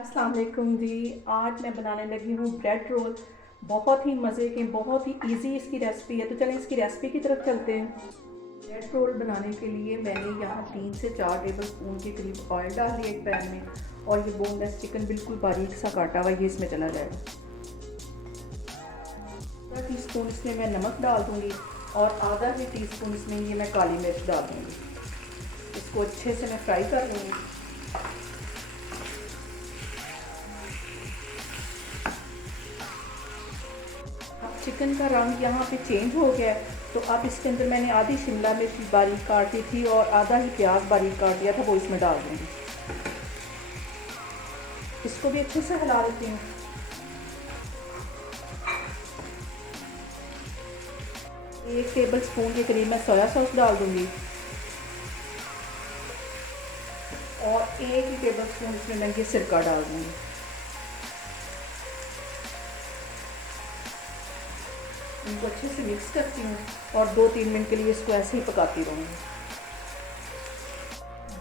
अस्सलाम वालेकुम जी। आज मैं बनाने लगी हूँ ब्रेड रोल। बहुत ही मज़े के, बहुत ही इजी इसकी रेसिपी है। तो चलें इसकी रेसिपी की तरफ चलते हैं। ब्रेड रोल बनाने के लिए मैंने यहाँ 3 से 4 टेबल स्पून के करीब ऑयल डाल लिया एक पैन में, और ये बोनलेस चिकन बिल्कुल बारीक सा काटा हुआ ये इसमें चला जाएगा। 1 टीस्पून इसमें मैं नमक डाल दूँगी और आधा ही टीस्पून इसमें ये मैं काली मिर्च डाल दूँगी। इसको अच्छे से मैं फ्राई कर लूँगी। चिकन का रंग यहाँ पे चेंज हो गया है, तो अब इसके अंदर मैंने आधी शिमला मिर्च बारीक काटी थी और आधा ही प्याज बारीक काट दिया था, वो इसमें डाल दूँगी। इसको भी अच्छे से हिला लेती हूँ। एक टेबल स्पून के करीब मैं सोया सॉस डाल दूँगी और 1 ही टेबल स्पून इसमें मैं ये सिरका डाल दूँगी। इनको अच्छे से मिक्स करती हूँ और 2-3 मिनट के लिए इसको ऐसे ही पकाती रहूँगी।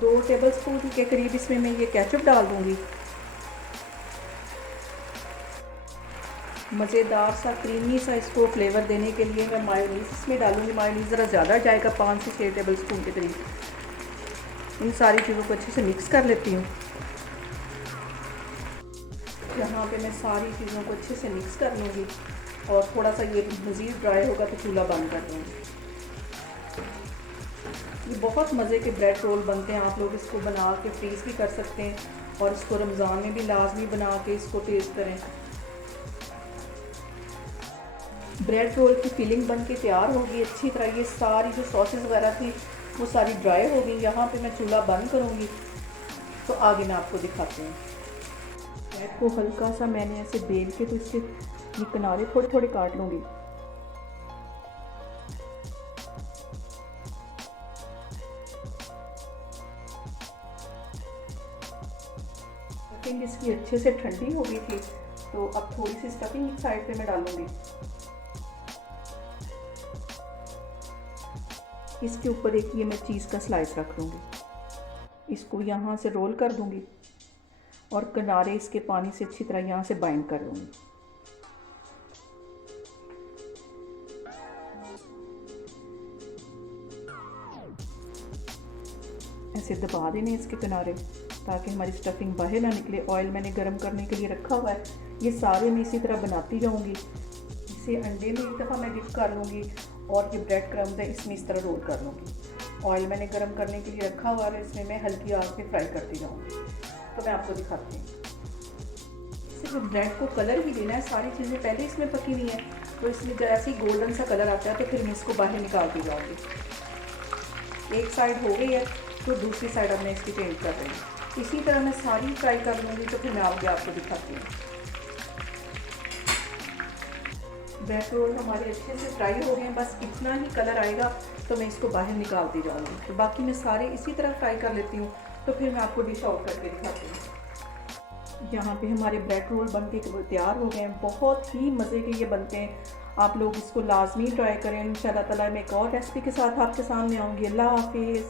2 टेबल स्पून के करीब इसमें मैं ये केचप डाल दूँगी। मज़ेदार सा क्रीमी सा इसको फ्लेवर देने के लिए मैं मायोनीज़ इसमें डालूँगी। मायोनीज़ ज़रा ज़्यादा जाएगा, 5 से 6 टेबल स्पून के करीब। इन सारी चीज़ों को अच्छे से मिक्स कर लेती हूँ। यहाँ पे मैं सारी चीज़ों को अच्छे से मिक्स कर लूँगी और थोड़ा सा ये मज़ीद ड्राई होगा तो चूल्हा बंद कर दूँगी। ये बहुत मज़े के ब्रेड रोल बनते हैं। आप लोग इसको बना के फ्रीज़ भी कर सकते हैं और इसको रमज़ान में भी लाजमी बना के इसको टेस्ट करें। ब्रेड रोल की फिलिंग बन के तैयार होगी अच्छी तरह। ये सारी जो सॉसेस वगैरह थी वो सारी ड्राई हो गई। यहाँ पे मैं चूल्हा बंद करूँगी तो आगे मैं आपको दिखाती हूँ। ब्रेड को हल्का सा मैंने ऐसे बेल के तो इसके ये किनारे थोड़े थोड़े काट लूँगी। स्टफिंग इसकी अच्छे से ठंडी हो गई थी, तो अब थोड़ी सी स्टफिंग इस साइड पे मैं डालूँगी। इसके ऊपर एक ये मैं चीज़ का स्लाइस रख लूँगी। इसको यहाँ से रोल कर दूँगी और किनारे इसके पानी से अच्छी तरह यहाँ से बाइंड कर लूँगी। ऐसे दबा देने इसके किनारे ताकि हमारी स्टफिंग बाहर ना निकले। ऑयल मैंने गर्म करने के लिए रखा हुआ है। ये सारे मैं इसी तरह बनाती जाऊँगी। इसे अंडे में एक दफ़ा मैं डिप कर लूँगी और ये ब्रेड क्रम्स है इसमें इस तरह रोल कर लूँगी। ऑयल मैंने गर्म करने के लिए रखा हुआ है, इसमें मैं हल्की आग पे फ्राई करती जाऊँगी। तो मैं आपको दिखाती हूँ। सिर्फ ब्रेड को कलर ही देना है, सारी चीज़ें पहले इसमें पकी हुई हैं, तो इसमें जैसे ही गोल्डन सा कलर आता है तो फिर मैं इसको बाहर निकालती जाऊँगी। एक साइड हो गई है तो दूसरी साइड अब मैं इसकी चेंज कर रही हूँ। इसी तरह मैं सारी फ्राई कर लूँगी तो फिर मैं आगे आपको दिखाती हूँ। ब्रेड रोल हमारे अच्छे से फ्राई हो गए हैं, बस इतना ही कलर आएगा तो मैं इसको बाहर निकालती जाऊँगी। तो बाकी मैं सारे इसी तरह फ्राई कर लेती हूँ, तो फिर मैं आपको डिश आउट करके दिखाती हूँ। यहाँ पे हमारे ब्रेड रोल बन के तैयार हो गए हैं। बहुत ही मज़े के ये बनते हैं। आप लोग इसको लाजमी ट्राई करें। इंशाल्लाह ताला मैं एक और रेसिपी के साथ आपके सामने आऊँगी। अल्लाह हाफिज़।